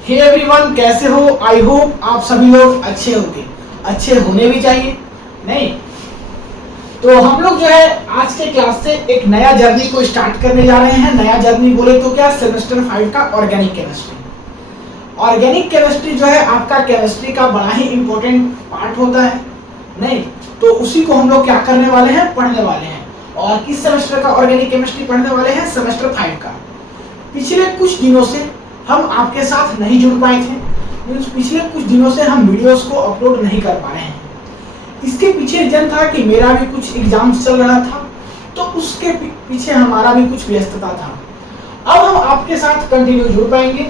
Hey everyone, कैसे हो? I hope आप सभी लोग अच्छे होंगे, अच्छे होने भी चाहिए। नहीं तो हम लोग जो है आज के क्लास से एक नया जर्नी को स्टार्ट करने जा रहे हैं। नया जर्नी बोले तो क्या, सेमेस्टर 5 का ऑर्गेनिक केमिस्ट्री। ऑर्गेनिक केमिस्ट्री जो है आपका केमिस्ट्री का बड़ा ही इंपॉर्टेंट पार्ट होता है। नहीं तो उसी को हम लोग क्या करने वाले हैं, पढ़ने वाले हैं। और किस सेमेस्टर का ऑर्गेनिक केमिस्ट्री पढ़ने वाले हैं? सेमेस्टर 5 का। पिछले कुछ दिनों से हम आपके साथ नहीं जुड़ पाए थे, पिछले कुछ दिनों से हम वीडियोस को अपलोड नहीं कर पा रहे हैं। इसके पीछे रीजन था कि मेरा भी कुछ एग्जाम्स चल रहा था, तो उसके पीछे हमारा भी कुछ व्यस्तता था। अब हम आपके साथ कंटिन्यू जुड़ पाएंगे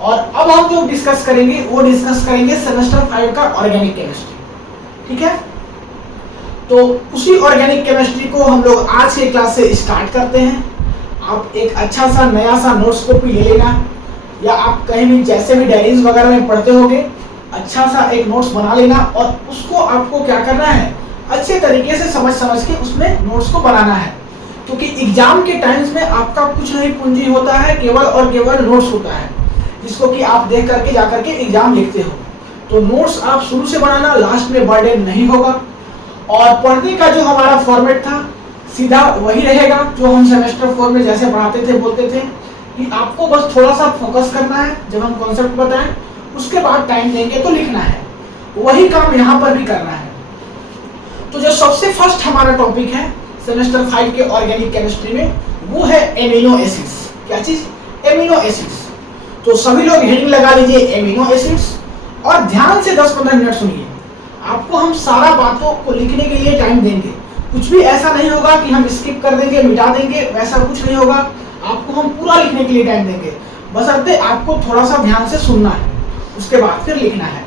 और अब हम जो डिस्कस करेंगे वो डिस्कस करेंगे सेमेस्टर 5 का ऑर्गेनिक केमिस्ट्री। ठीक है, तो उसी ऑर्गेनिक केमिस्ट्री को हम लोग आज के क्लास से स्टार्ट करते हैं। आप एक अच्छा सा नया सा नोट्स कॉपी ले लेना, या आप कहीं भी जैसे भी डायरीज वगैरह में पढ़ते होगे, अच्छा सा एक नोट्स बना लेना और उसको आपको क्या करना है, अच्छे तरीके से समझ के उसमें नोट्स को बनाना है। क्योंकि एग्जाम के टाइम्स में आपका कुछ नहीं पूंजी होता है, केवल और केवल नोट्स होता है, जिसको कि आप देख करके जा करके एग्जाम लिखते हो। तो नोट्स आप शुरू से बनाना, लास्ट में बर्डन नहीं होगा। और पढ़ने का जो हमारा फॉर्मेट था सीधा वही रहेगा जो हम सेमेस्टर 4 में जैसे पढ़ाते थे, बोलते थे कि आपको बस थोड़ा सा फोकस करना है। जब हम कॉन्सेप्ट बताएं उसके बाद टाइम देंगे तो लिखना है, वही काम यहाँ पर भी करना है। तो जो सबसे फर्स्ट हमारा टॉपिक है सेमेस्टर 5 के ऑर्गेनिक केमिस्ट्री में, वो है एमिनो एसिड्स। क्या चीज? Amino acids. तो सभी लोग हेडिंग लगा लीजिए एमिनो एसिड्स और ध्यान से 10-15 मिनट सुनिए। आपको हम सारा बातों को लिखने के लिए टाइम देंगे, कुछ भी ऐसा नहीं होगा कि हम स्किप कर देंगे, मिटा देंगे, वैसा कुछ नहीं होगा। आपको हम पूरा लिखने के लिए टाइम देंगे, बशर्ते आपको थोड़ा सा ध्यान से सुनना है, उसके बाद फिर लिखना है।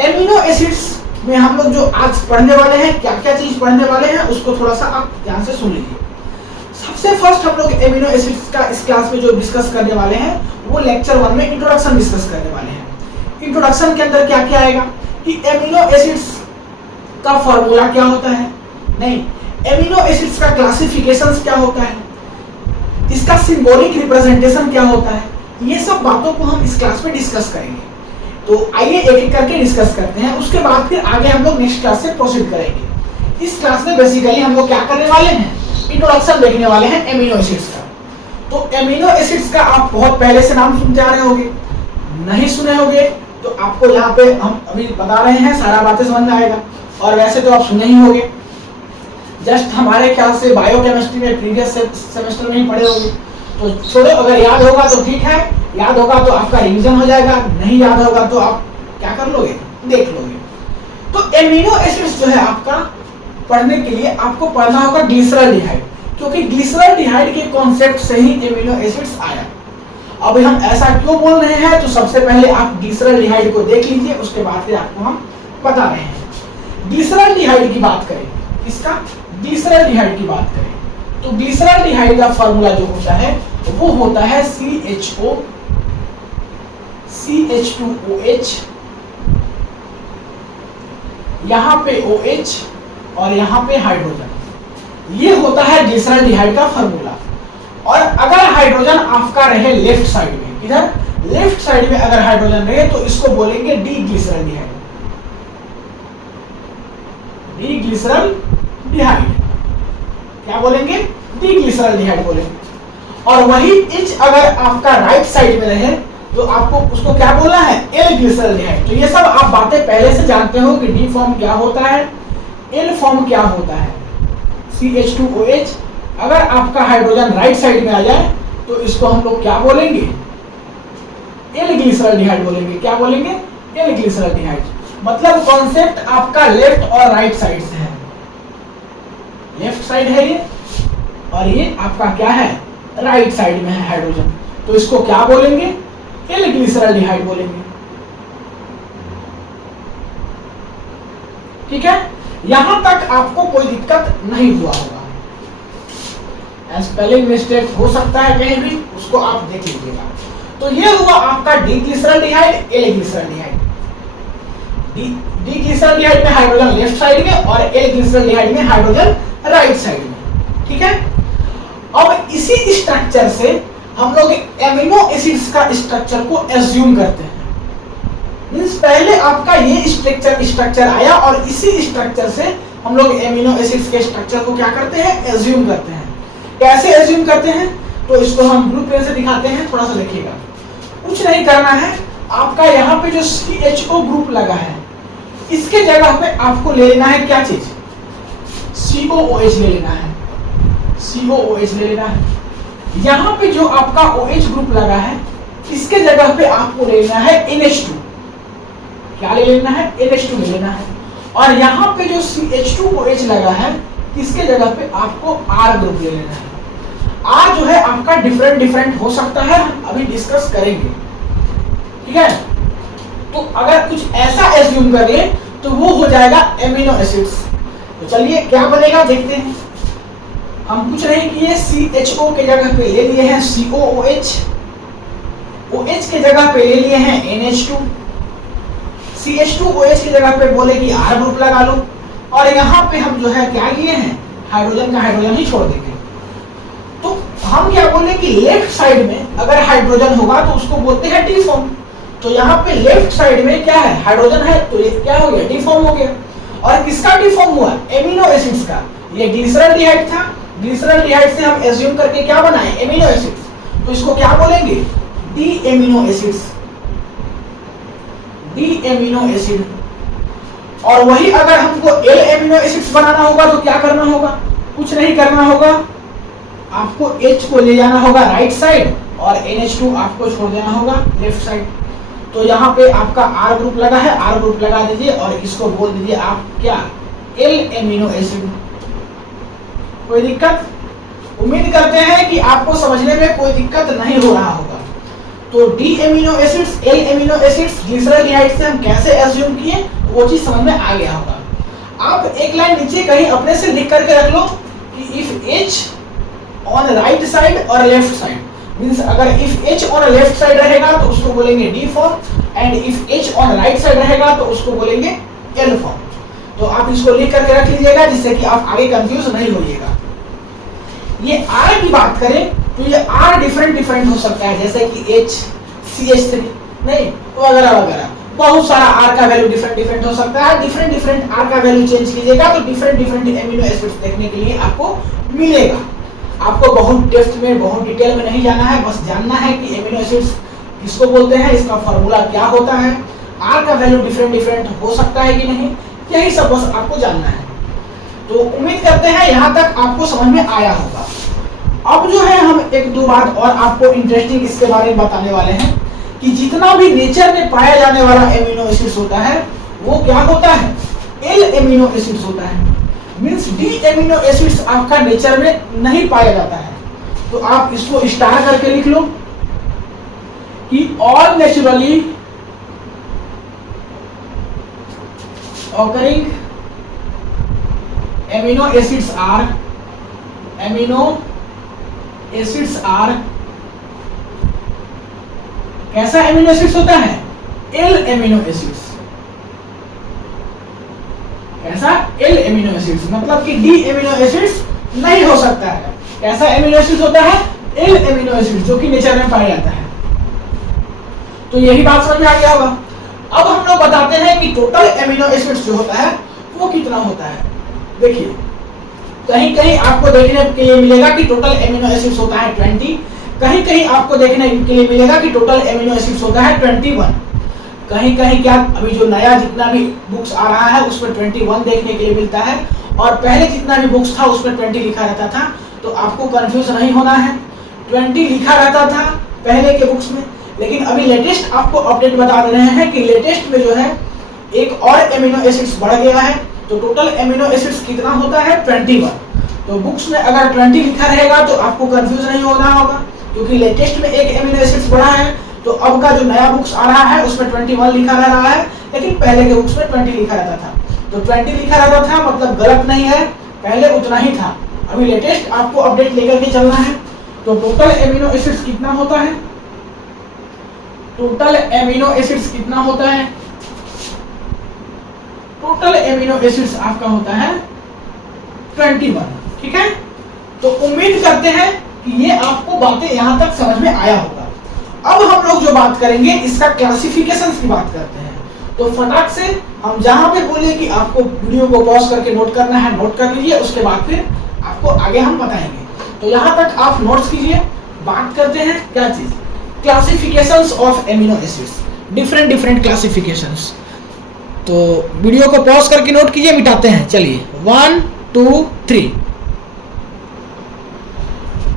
एमिनो एसिड्स में हम लोग जो आज पढ़ने वाले हैं, क्या क्या चीज पढ़ने वाले हैं, उसको थोड़ा सा आप ध्यान से सुन लीजिए। सबसे फर्स्ट हम लोग एमिनो एसिड्स का इस क्लास में जो डिस्कस करने वाले हैं वो लेक्चर 1 में इंट्रोडक्शन डिस्कस करने वाले हैं। इंट्रोडक्शन के अंदर क्या क्या आएगा कि एमिनो एसिड्स का फॉर्मूला क्या होता है, नहीं एमिनो एसिड्स का क्लासिफिकेशन क्या होता है, इसका सिंबॉलिक रिप्रेजेंटेशन क्या होता है, ये सब बातों को हम इस क्लास में डिस्कस करेंगे। तो आइए एक एक करके डिस्कस करते हैं, उसके बाद फिर आगे हम लोग नेक्स्ट क्लास से प्रोसीड करेंगे। इस क्लास में बेसिकली हम लोग क्या करने वाले हैं, इंट्रोडक्शन देखने वाले हैं एमिनो एसिड्स का। तो एमिनो एसिड्स का आप बहुत पहले से नाम सुनते आ रहे होंगे, नहीं सुने होंगे तो आपको यहाँ पे हम अभी बता रहे हैं, सारा बातें समझ में आएगा। और वैसे तो आप सुने ही होंगे, जस्ट हमारे ख्याल से बायोकेमिस्ट्री में प्रीवियस सेमेस्टर में ही पढ़े होंगे। तो छोड़ो, अगर याद होगा तो ठीक है, याद होगा तो आपका रिवीजन हो जाएगा, नहीं याद होगा तो आप क्या कर लोगे, देख लोगे। तो एमिनो एसिड्स जो है आपका पढ़ने के लिए आपको पढ़ना होगा ग्लिसरॉल्डिहाइड, क्योंकि ग्लिसरॉल्डिहाइड के कॉन्सेप्ट से ही एमिनो एसिड्स आया। अब हम ऐसा क्यों बोल रहे हैं, तो सबसे पहले आप ग्लिसरॉल्डिहाइड को देख लीजिए, उसके बाद फिर आपको हम बता रहे हैं। ग्लिसरॉल्डिहाइड की बात करें, इसका ग्लिसरॉल्डिहाइड की बात करें तो ग्लिसरॉल्डिहाइड का फार्मूला जो होता है वो होता है CHO CH2OH, यहाँ पे OH और यहाँ पे हाइड्रोजन। ये होता है ग्लिसरॉल्डिहाइड का फार्मूला। और अगर हाइड्रोजन आपका रहे लेफ्ट साइड में, इधर लेफ्ट साइड में अगर हाइड्रोजन रहे तो इसको बोलेंगे डीग्लिसरॉल्डिहाइड। डीग्लिसरॉल्डिहाइड क्या बोलेंगे, डीग्लिसरॉल्डिहाइड बोलेंगे। और वही H अगर आपका राइट साइड में रहे तो आपको उसको क्या बोलना है, एल ग्लिसरॉल्डिहाइड। तो ये सब आप बातें पहले से जानते हो कि डी फॉर्म क्या होता है, एल फॉर्म क्या होता है, CH2OH। अगर आपका हाइड्रोजन राइट साइड में आ जाए तो इसको हम लोग क्या बोलेंगे, एल ग्लिसरॉल्डिहाइड बोलेंगे। क्या बोलेंगे, एल ग्लिसरॉल्डिहाइड। मतलब कॉन्सेप्ट आपका लेफ्ट और राइट साइड से है। लेफ्ट साइड है ये और ये आपका क्या है, राइट साइड में है हाइड्रोजन, तो इसको क्या बोलेंगे, एल ग्लिसरॉल्डिहाइड बोलेंगे। ठीक है, यहां तक आपको कोई दिक्कत नहीं हुआ होगा। स्पेलिंग मिस्टेक हो सकता है कहीं भी, उसको आप देख लीजिएगा। तो ये हुआ आपका डीग्लिसरॉल्डिहाइड, एल ग्लिसरॉल्डिहाइड। डीग्लिसरॉल्डिहाइड में हाइड्रोजन लेफ्ट साइड में और एल ग्लिसरॉल्डिहाइड में हाइड्रोजन राइट साइड में। ठीक है, अब इसी स्ट्रक्चर से हम लोग एमिनो एसिड्स का स्ट्रक्चर को एज्यूम करते हैं। मींस पहले आपका ये स्ट्रक्चर आया और इसी स्ट्रक्चर से हम लोग एमिनो एसिड्स के स्ट्रक्चर को क्या करते हैं, एज्यूम करते हैं। कैसे एज्यूम करते हैं, तो इसको हम ब्लू पेन से दिखाते हैं, थोड़ा सा देखिएगा। कुछ नहीं करना है, आपका यहाँ पे जो CHO ग्रुप लगा है इसके जगह पे आपको ले लेना है क्या चीज, COOH ले लेना है, COOH ले लेना है। यहाँ पे जो आपका OH ग्रुप लगा है इसके जगह पे आपको ले लेना है NH2। क्या ले लेना है, NH2 ले लेना है। और यहाँ पे जो CH2OH लगा है इसके जगह पे आपको R ग्रुप ले लेना है। R जो है आपका डिफरेंट हो सकता है, अभी डिस्कस करेंगे, ठीक है। तो अगर कुछ ऐसा एज्यूम कर ले तो वो हो जाएगा एमिनो एसिड्स। तो चलिए क्या बनेगा देखते हैं। हम कुछ नहीं किए, CHO के जगह पे ले लिए हैं COOH, OH के जगह पे ले लिए हैं NH2, CH2OH की जगह पे बोले कि R ग्रुप लगा लो, और यहाँ पे हम जो है क्या लिए हैं, हाइड्रोजन का हाइड्रोजन ही छोड़ देंगे। तो हम क्या बोले कि लेफ्ट साइड में अगर हाइड्रोजन होगा तो उसको बोलते हैं डी फॉर्म। तो यहाँ पे लेफ्ट साइड में क्या है, हाइड्रोजन है, तो ये क्या हो गया, डी फॉर्म हो गया। और किसका डी फॉर्म हुआ, एमिनो एसिड्स का। ये ग्लिसरॉल्डिहाइड था, ग्लिसरॉल्डिहाइड से हम एज्यूम करके क्या बनाए, एमिनो एसिड्स। तो इसको क्या बोलेंगे, D amino acids, D amino acid. और वही अगर हमको एल एमिनो एसिड्स बनाना होगा तो क्या करना होगा, कुछ नहीं करना होगा, आपको H को ले जाना होगा राइट साइड और NH2 आपको छोड़ देना होगा लेफ्ट साइड। तो यहाँ पे आपका R ग्रुप लगा है, R ग्रुप लगा दीजिए और इसको बोल दीजिए आप क्या, L एमिनो एसिड। कोई दिक्कत, उम्मीद करते हैं कि आपको समझने में कोई दिक्कत नहीं हो रहा होगा। तो D amino acids, L amino acids, glyceraldehyde से हम कैसे एज्यूम किए वो चीज समझ में आ गया होगा। आप एक लाइन नीचे कहीं अपने से लिख करके रख लो कि if H on right side और लेफ्ट साइड, मींस अगर if H on left side रहेगा तो उसको बोलेंगे D form, and if H on right side रहेगा तो उसको बोलेंगे एल फॉर्म। तो आप इसको लिख करके रख लीजिएगा जिससे कि आप आगे कंफ्यूज नहीं होइएगा। ये R की बात करें तो ये R डिफरेंट हो सकता है, जैसे कि H, CH3 नहीं वगैरह वगैरह, बहुत सारा R का वैल्यू डिफरेंट हो सकता है। डिफरेंट R का वैल्यू चेंज कीजिएगा तो डिफरेंट एमिनो एसिड्स देखने के लिए आपको मिलेगा। आपको बहुत डेप्थ में, बहुत डिटेल में नहीं जाना है, बस जानना है कि एमिनो एसिड्स किसको बोलते हैं, इसका फार्मूला क्या होता है, R का वैल्यू डिफरेंट हो सकता है कि नहीं, यही सब बस आपको जानना है। तो उम्मीद करते हैं यहाँ तक आपको समझ में आया होगा। अब जो है हम एक दो बात और आपको इंटरेस्टिंग इसके बारे में बताने वाले हैं कि जितना भी नेचर में पाया जाने वाला एमिनो एसिड्स होता है वो क्या होता है, एल एमिनो एसिड्स होता है। मींस डी एमिनो एसिड्स आपका नेचर में नहीं पाया जाता है। तो आप इसको स्टार करके लिख लो कि all naturally occurring amino acids are कैसा एमिनो एसिड्स होता है, एल एमिनो एसिड्स। कैसा, एल एमिनो एसिड्स, मतलब कि डी एमिनो एसिड्स नहीं हो सकता है। कैसा एमिनो एसिड्स होता है, एल एमिनो एसिड्स, जो कि नेचर में पाया जाता है। तो यही बात समझ में आ गया होगा। अब हम लोग बताते हैं कि टोटल एमिनो एसिड्स जो होता है वो कितना होता है। देखिए कहीं कहीं आपको देखने के लिए मिलेगा कि टोटल एमिनो एसिड्स होता है 20, कहीं कहीं आपको देखने के लिए मिलेगा कि टोटल एमिनो एसिड्स होता है 21। कहीं कहीं क्या, अभी जो नया जितना भी बुक्स आ रहा है उसमें 21 देखने के लिए मिलता है, और पहले जितना भी बुक्स था उसमें 20 लिखा रहता था। तो आपको कंफ्यूज नहीं होना है, 20 लिखा रहता था पहले के बुक्स में, लेकिन अभी लेटेस्ट आपको अपडेट बता दे रहे हैं कि लेटेस्ट में जो है एक और एमिनो एसिड्स बढ़ गया है। तो टोटल एमिनो एसिड्स कितना होता है, 21। तो बुक्स में अगर 20 लिखा रहेगा तो आपको कंफ्यूज नहीं होना होगा, क्योंकि लेटेस्ट में एक एमिनो एसिड्स बढ़ा है। तो अब का जो नया बुक्स आ रहा है उसमें 21 लिखा रह रहा है, लेकिन पहले के बुक्स में 20 लिखा रहता था। तो 20 लिखा रहता था मतलब गलत नहीं है, पहले उतना ही था। अभी लेटेस्ट आपको अपडेट लेकर के चलना है। तो टोटल एमिनो एसिड्स कितना होता है, टोटल एमिनो एसिड्स कितना होता है, टोटल एमिनो एसिड्स आपका होता है 21। ठीक है, तो उम्मीद करते हैं कि ये आपको बातें यहाँ तक समझ में आया होगा। अब हम लोग जो बात करेंगे इसका क्लासिफिकेशन की बात करते हैं। तो फटाक से हम जहाँ पे बोले कि आपको वीडियो को पॉज करके नोट करना है, नोट कर लीजिए, उसके बाद फिर आपको आगे हम बताएंगे। तो यहाँ तक आप नोट्स कीजिए। बात करते हैं क्या चीज, classifications of amino acids, different classifications. तो वीडियो को पॉज करके नोट कीजिए, मिटाते हैं। चलिए 1 2 3।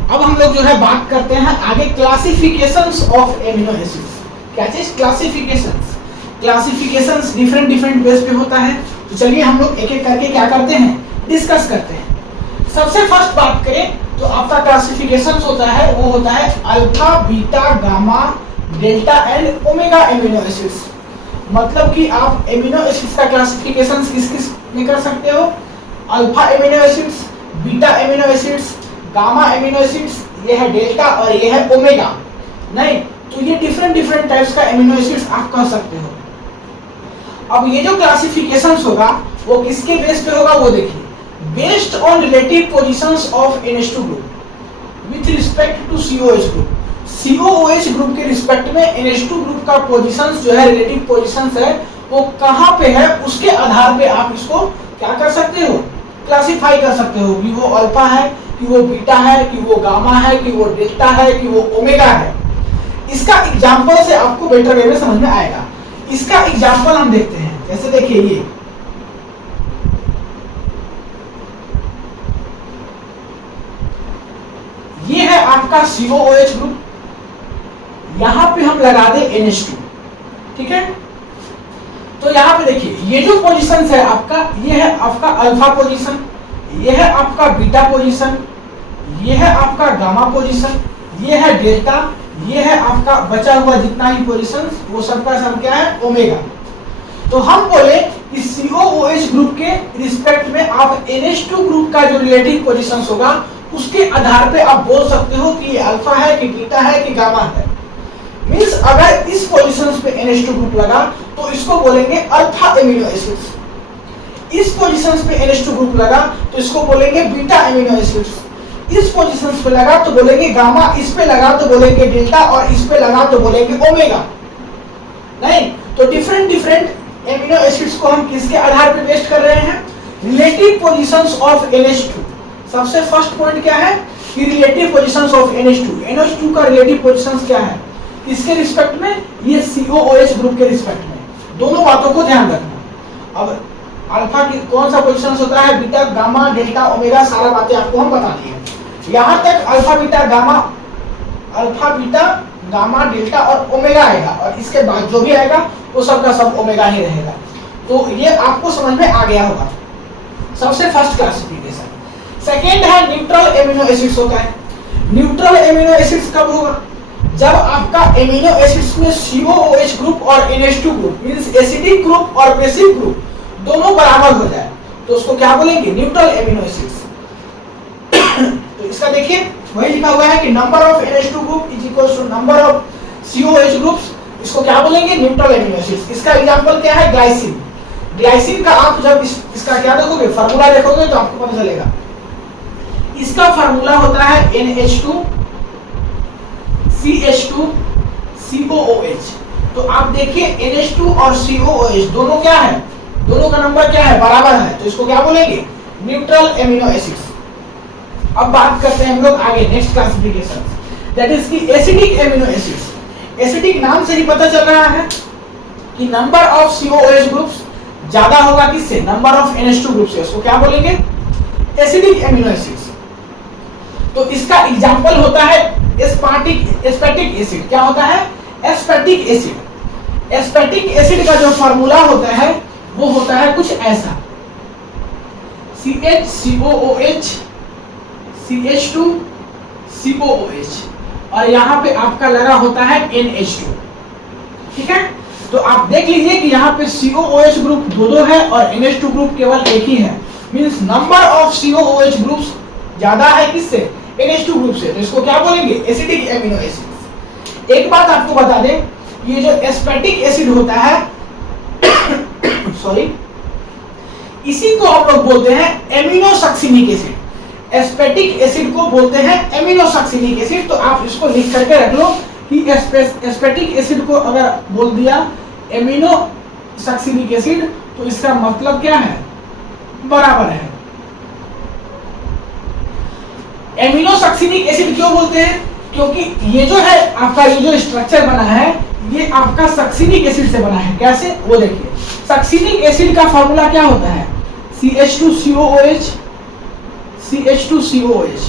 अब हम लोग जो है बात करते हैं आगे क्लासिफिकेशंस ऑफ एमिनो एसिड्स। क्या चीज, क्लासिफिकेशंस। क्लासिफिकेशंस डिफरेंट वेज पे होता है। तो चलिए हम लोग एक एक करके क्या करते हैं, डिस्कस करते हैं। सबसे फर्स्ट बात करें तो आपका क्लासिफिकेशंस होता है, वो होता है alpha, beta, gamma, delta and omega amino acids. मतलब कि आप एमिनो एसिड्स का क्लासिफिकेशंस किस किस में कर सकते हो, alpha amino acids, beta amino acids, gamma amino acids, ये है डेल्टा और ये है ओमेगा। नहीं तो ये डिफरेंट टाइप्स का एमिनो एसिड्स आप कह सकते हो। अब ये जो क्लासिफिकेशंस होगा वो किसके बेस पे होगा, वो देखिए, based on relative positions of NH2 group with respect to COH group. COOH group के रिस्पेक्ट में NH2 ग्रुप का पोजीशंस जो है, रिलेटिव पोजीशंस है, वो कहाँ पे है, उसके आधार पे आप इसको क्या कर सकते हो, क्लासिफाई कर सकते हो कि वो अल्फा है, कि वो बीटा है, कि वो गामा है, कि वो डेल्टा है, कि वो ओमेगा है। इसका एग्जांपल से आपको बेटर वे में समझ में आएगा। इसका एग्जांपल हम देखते हैं। जैसे देखिए ये है आपका COOH ग्रुप, यहां पे हम लगा दे NH2, ठीक है। तो यहां पे देखिए ये जो पोजीशन है आपका, ये है आपका अल्फा पोजीशन, ये है आपका बीटा पोजीशन, ये है आपका गामा पोजीशन, ये है डेल्टा, ये है आपका बचा हुआ जितना ही पोजीशन, वो सबका सब क्या है, ओमेगा। तो हम बोले कि COOH ग्रुप के रिस्पेक्ट में आप NH2 ग्रुप का जो रिलेटिव पोजीशंस होगा उसके आधार पे आप बोल सकते हो कि ये अल्फा है, कि बीटा है, कि गामा है। मींस अगर इस पोजीशंस पे NH2 ग्रुप लगा तो इसको बोलेंगे अल्फा एमिनो एसिड्स। इस पोजीशंस पे NH2 ग्रुप लगा तो इसको बोलेंगे बीटा एमिनो एसिड्स। इस पोजीशंस पे लगा तो बोलेंगे गामा, इस पे लगा तो बोलेंगे डेल्टा और इस पे लगा तो बोलेंगे ओमेगा। नहीं तो डिफरेंट एमिनो एसिड्स को हम किसके आधार पे बेस्ड कर रहे हैं, रिलेटिव पोजीशंस ऑफ NH2। सबसे फर्स्ट पॉइंट क्या है कि relative positions of NH2। NH2 का रिलेटिव पोजीशंस क्या है, किसके रिस्पेक्ट में, ये COOH ग्रुप के रिस्पेक्ट में। दोनों बातों को ध्यान रखना। अब अल्फा की कौन सा पोजीशंस होता है, बीटा, गामा, डेल्टा, ओमेगा, सारा बातें आपको हम बता दिए। यहाँ तक अल्फा बीटा गामा डेल्टा और ओमेगा आएगा, और इसके बाद जो भी आएगा वो सब का सब ओमेगा ही रहेगा। तो ये आपको समझ में आ गया होगा। सबसे फर्स्ट क्लासिफिकेशन। सेकेंड है न्यूट्रल एमिनो एसिड्स होता है। न्यूट्रल एमिनो एसिड्स कब होगा, जब आपका एमिनो एसिड्स में COOH ग्रुप और NH2 group means acidic group और बेसिक ग्रुप दोनों बराबर हो जाए तो उसको क्या बोलेंगे, न्यूट्रल एमिनो एसिड्स। तो इसका देखिए वही लिखा हुआ है कि number of NH2 group is equals to number of COOH groups. इसको क्या बोलेंगे, न्यूट्रल एमिनो एसिड्स। इसका एग्जांपल क्या है, ग्लाइसिन। ग्लाइसिन का आप जब इसका क्या देखोगे, फार्मूला देखोगे तो आपको पता चलेगा। इसका फार्मूला होता है NH2 CH2 COOH। तो आप देखिए NH2 और COOH दोनों क्या है, दोनों का नंबर क्या है, बराबर है। तो इसको क्या बोलेंगे, न्यूट्रल एमिनो एसिड्स। अब बात करते हैं हम लोग आगे नेक्स्ट क्लासिफिकेशन, दैट इज की एसिडिक एमिनो एसिड्स। एसिडिक नाम से ही पता चल रहा है कि नंबर ऑफ COOH ग्रुप्स ज्यादा होगा किससे, नंबर ऑफ NH2 ग्रुप से। उसको क्या बोलेंगे, एसिडिक एमिनो एसिड्स। तो इसका एग्जांपल होता है एस्पेटिक एसिड। क्या होता है, एस्पेटिक एसिड। एस्पेटिक एसिड का जो फार्मूला होता है वो होता है कुछ ऐसा, CH CH2 COOH और यहाँ पे आपका लगा होता है NH2, ठीक है। तो आप देख लीजिए कि यहाँ पे COOH ग्रुप दो है और NH2 ग्रुप केवल एक ही है। Means number of COOH groups ज्यादा है किससे, NH2 ग्रुप से। तो इसको क्या बोलेंगे, एसिडिक एमिनो एसिड्स। एक बात आपको बता दें, ये जो एस्पेटिक एसिड होता है सॉरी, इसी को हम लोग बोलते हैं एमिनोसक्सिनिक एसिड। एस्पेटिक एसिड को बोलते हैं एमिनोसक्सिनिक एसिड। तो आप इसको लिख करके रख लो कि एस्पेटिक एसिड को अगर बोल दिया एमिनोसक्सिनिक एसिड तो इसका मतलब क्या है, बराबर है। एमिनोसक्सिनिक एसिड क्यों बोलते हैं, क्योंकि ये जो है आपका ये जो स्ट्रक्चर बना है ये आपका सक्सिनिक एसिड से बना है। कैसे, वो देखिए। सक्सिनिक एसिड का फॉर्मूला क्या होता है, CH2COOH, CH2COOH।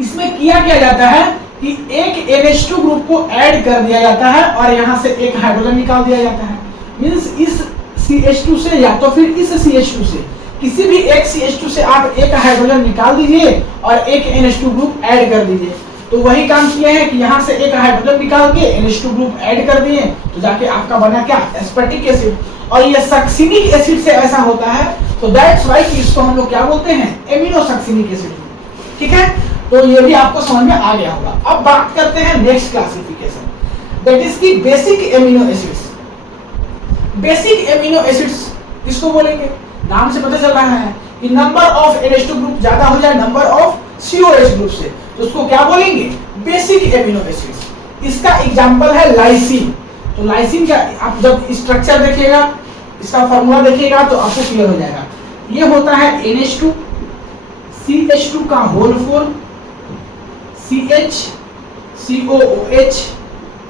इसमें क्या जाता है कि एक NH2 ग्रुप को ऐड कर दिया जाता है और यहां से एक हाइड्रोजन निकाल दिया जाता है। मींस इस CH2 से या तो फिर इस CH2 से किसी भी एक CH2 से आप एक हाइड्रोजन निकाल दीजिए और एक NH2 ग्रुप ऐड कर दीजिए। तो वही काम किए हैं कि यहाँ से एक हाइड्रोजन निकाल के NH2 ग्रुप ऐड कर दिए तो जाके आपका बना क्या, एस्पेटिक एसिड। और ये सक्सिनिक एसिड से ऐसा होता है तो दैट्स व्हाई इसको हम लोग क्या बोलते हैं, एमिनोसक्सिनिक एसिड। ठीक है, तो ये भी आपको समझ में आ गया होगा। अब बात करते हैं नेक्स्ट क्लासिफिकेशन, दैट इज की basic amino acids. Basic amino acids किसको बोलेंगे, नाम से पता चल रहा है कि नंबर ऑफ NH2 ग्रुप ज्यादा हो जाए नंबर ऑफ COH ग्रुप से, तो उसको क्या बोलेंगे, बेसिक एमिनो एसिड्स। इसका एग्जांपल है लाइसिन। तो लाइसिन का आप जब स्ट्रक्चर देखिएगा, इसका फॉर्मूला देखिएगा तो आपको क्लियर हो जाएगा। ये होता है NH2 CH2 का होल 4 CH COOH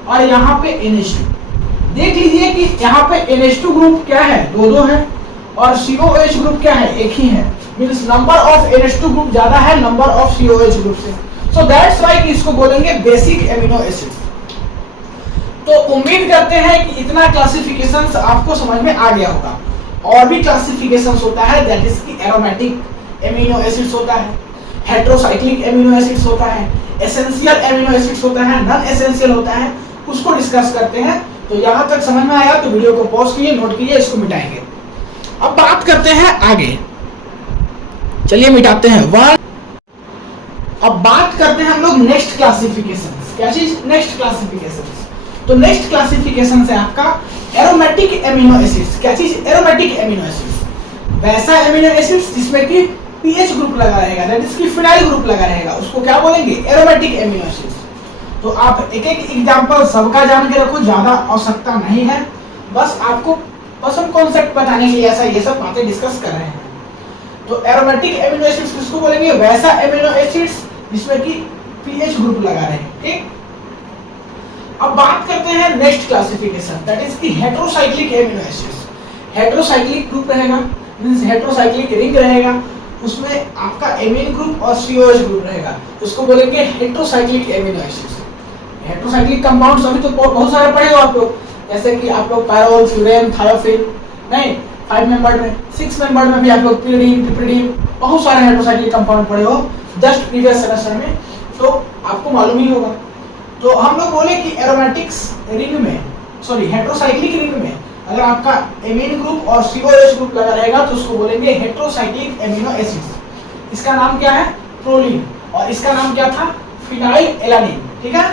और यहाँ पे NH2। देख लीजिए कि यहाँ पे NH2 ग्रुप क्या है, दो है और COH ग्रुप क्या है, एक ही है। Means number of NH2 group ज्यादा है नंबर ऑफ COH ग्रुप से। सो दैट्स व्हाई इसको बोलेंगे बेसिक एमिनो एसिड्स। तो उम्मीद करते हैं कि इतना क्लासिफिकेशंस आपको समझ में आ गया होगा। और भी क्लासिफिकेशंस होता है, दैट इज की एरोमेटिक एमिनो एसिड्स होता है, हेटेरोसाइक्लिक एमिनो एसिड्स होता है, एसेंशियल एमिनो एसिड्स होता है, नॉन एसेंशियल होता है, उसको डिस्कस करते हैं। तो यहाँ तक समझ में आया तो वीडियो को पॉज कीजिए, नोट कीजिए, इसको मिटाएंगे। अब बात करते हैं आगे, चलिए मिटाते हैं वन। अब बात करते हैं हम लोग नेक्स्ट क्लासिफिकेशंस। क्या चीज, नेक्स्ट क्लासिफिकेशंस। तो नेक्स्ट क्लासिफिकेशन है आपका एरोमेटिक एमिनो एसिड्स। क्या चीज, एरोमेटिक एमिनो एसिड्स। वैसा एमिनो एसिड्स जिसमें कि पीएच ग्रुप लगा रहेगा, दैट इज की फिनाइल ग्रुप लगा रहेगा, उसको क्या बोलेंगे, एरोमेटिक एमिनो एसिड्स। तो आप एक एक एग्जांपल सबका जान के रखो, ज्यादा आवश्यकता नहीं है, बस आपको बस हम कॉन्सेप्ट बताने के लिए ऐसा ये सब बातें डिस्कस कर रहे हैं। तो एरोमेटिक एमिनो एसिड्स किसको बोलेंगे, वैसा एमिनो एसिड्स जिसमें कि पीएच ग्रुप लगा रहे हैं। ठीक, अब बात करते हैं नेक्स्ट क्लासिफिकेशन, दैट इज की heterocyclic amino acids. Heterocyclic group रहेगा, मींस हेटेरोसाइक्लिक रिंग रहेगा, उसमें आपका एमीन ग्रुप और COH ग्रुप रहेगा, उसको बोलेंगे heterocyclic amino acids. Heterocyclic compounds अभी तो बहुत सारे पढ़े हो आप लोग, जैसे कि आप लोग पायरोल, फ्यूरेन, थायोफिल, नहीं 5 मेंबर में, 6 मेंबर में भी आप लोग pyridine, piperidine, बहुत सारे हेटेरोसाइक्लिक कंपाउंड पढ़े हो जस्ट प्रीवियस सेमेस्टर में, तो आपको मालूम ही होगा। तो हम लोग बोले कि एरोमेटिक्स रिंग में, सॉरी हेटेरोसाइक्लिक रिंग में अगर आपका एमीन ग्रुप और COH ग्रुप लगा रहेगा तो उसको बोलेंगे हेटेरोसाइक्लिक एमिनो एसिड्स। इसका नाम क्या है, प्रोलीन, और इसका नाम क्या था, फिनाइल एलानिन। ठीक है,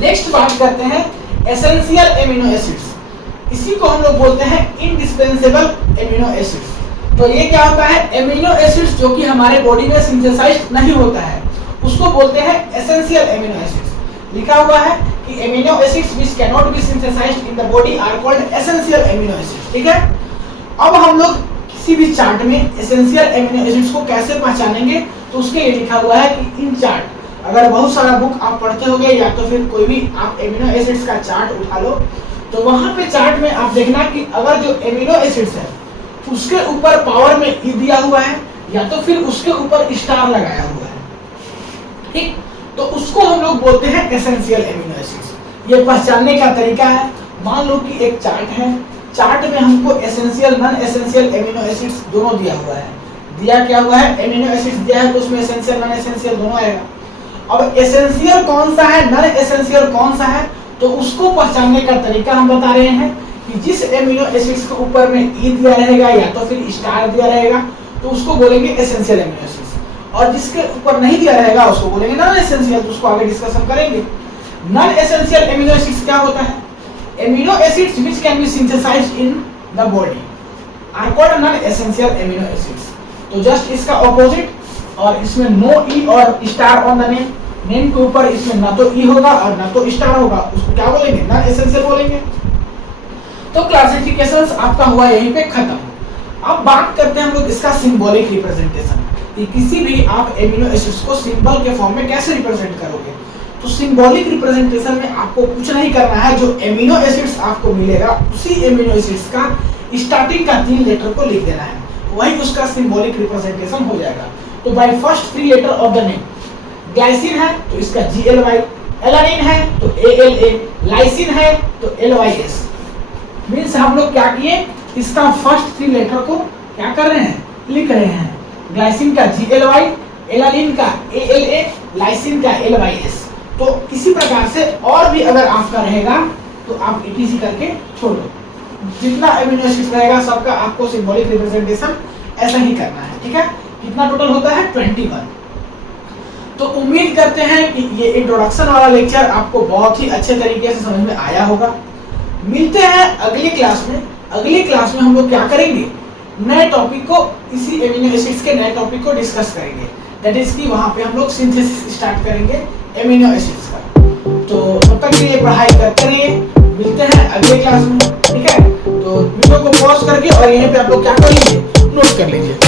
नेक्स्ट बात करते हैं एसेंशियल एमिनो एसिड्स। इसी को हम लोग बोलते हैं इंडिस्पेंसेबल एमिनो एसिड्स। तो ये क्या होता है, एमिनो एसिड्स जो कि हमारे बॉडी में सिंथेसाइज्ड नहीं होता है उसको बोलते हैं एसेंशियल एमिनो एसिड्स। लिखा हुआ है कि amino acids which can not be synthesized in the body are called essential amino acids. ठीक है, अब हम लोग किसी भी चार्ट में एसेंशियल एमिनो एसिड्स को कैसे पहचानेंगे, तो उसके लिए लिखा हुआ है कि इन चार्ट, अगर बहुत सारा बुक आप पढ़ते होंगे या तो फिर कोई भी आप एमिनो एसिड्स का चार्ट उठा लो, तो वहां पे चार्ट में आप देखना कि अगर जो एमिनो एसिड्स है उसके ऊपर पावर में ई दिया हुआ है या तो फिर उसके ऊपर स्टार लगाया हुआ है, ठीक, तो उसको हम लोग बोलते हैं एसेंशियल एमिनो एसिड्स। ये पहचानने का तरीका है, मान लो कि एक चार्ट है, चार्ट में हमको essential non essential amino acids दोनों दिया हुआ है। दिया क्या हुआ है, एमिनो एसिड्स दिया है तो उसमें एसेंशियल नॉन एसेंशियल दोनों आएगा। अब एसेंशियल कौन सा है, नॉन एसेंशियल कौन सा है, तो उसको पहचानने का तरीका हम बता रहे हैं कि जिस एमिनो एसिड्स के ऊपर में ई दिया रहेगा या तो फिर स्टार दिया रहेगा तो उसको बोलेंगे एसेंशियल एमिनो एसिड्स, और जिसके ऊपर नहीं दिया रहेगा उसको बोलेंगे नॉन एसेंशियल। तो उसको आगे डिस्कशन करेंगे। नॉन एसेंशियल एमिनो एसिड्स क्या होता है, amino acids which can be synthesized in the body are called non essential amino acids. तो जस्ट इसका ऑपोजिट, और इसमें नो ई और star on the name, name के ऊपर इसमें ना तो ई होगा और ना तो स्टार होगा, उसको क्या बोलेंगे, नॉन एसेंशियल बोलेंगे। तो क्लासिफिकेशंस आपका हुआ यहीं पे खत्म। अब बात करते हैं हम लोग इसका सिंबॉलिक रिप्रेजेंटेशन, कि किसी भी आप एमिनो एसिड्स को सिंबल के फॉर्म में कैसे रिप्रेजेंट करोगे। तो सिंबॉलिक रिप्रेजेंटेशन में आपको कुछ नहीं करना है, जो एमिनो एसिड्स आपको मिलेगा उसी एमिनो एसिड्स का स्टार्टिंग का 3 लेटर को लिख देना है, वही उसका सिंबॉलिक रिप्रेजेंटेशन हो जाएगा। तो by first 3 letter of the name, glycine है तो इसका GLY, एलानिन है तो ALA, लाइसिन है तो LYS। मींस हम लोग क्या किए, इसका फर्स्ट 3 लेटर को क्या कर रहे हैं, लिख रहे हैं। ग्लाइसिन का GLY, एलानिन का ALA, लाइसिन का LYS। तो इसी प्रकार से और भी अगर आपका रहेगा तो आप ETC करके छोड़ दो, जितना एमिनो एसिड रहेगा सबका आपको सिंबॉलिक रिप्रेजेंटेशन ऐसा ही करना है, ठीक है। कितना टोटल होता है, 21। तो उम्मीद करते हैं कि ये इंट्रोडक्शन वाला लेक्चर आपको बहुत ही अच्छे तरीके से समझ में आया होगा। मिलते हैं अगली क्लास में। अगली क्लास में हम लोग क्या करेंगे, नए टॉपिक को, इसी एमिनो एसिड्स के नए टॉपिक को डिस्कस करेंगे। दैट इज कि वहां पे हम लोग सिंथेसिस स्टार्ट करेंगे एमिनो एसिड्स का। तो तब तक के लिए पढ़ाई करते रहिए, मिलते हैं अगले क्लास में, ठीक है। तो वीडियो को पॉज करके और यहीं पे आप लोग क्या कर लीजिए, नोट कर लीजिए।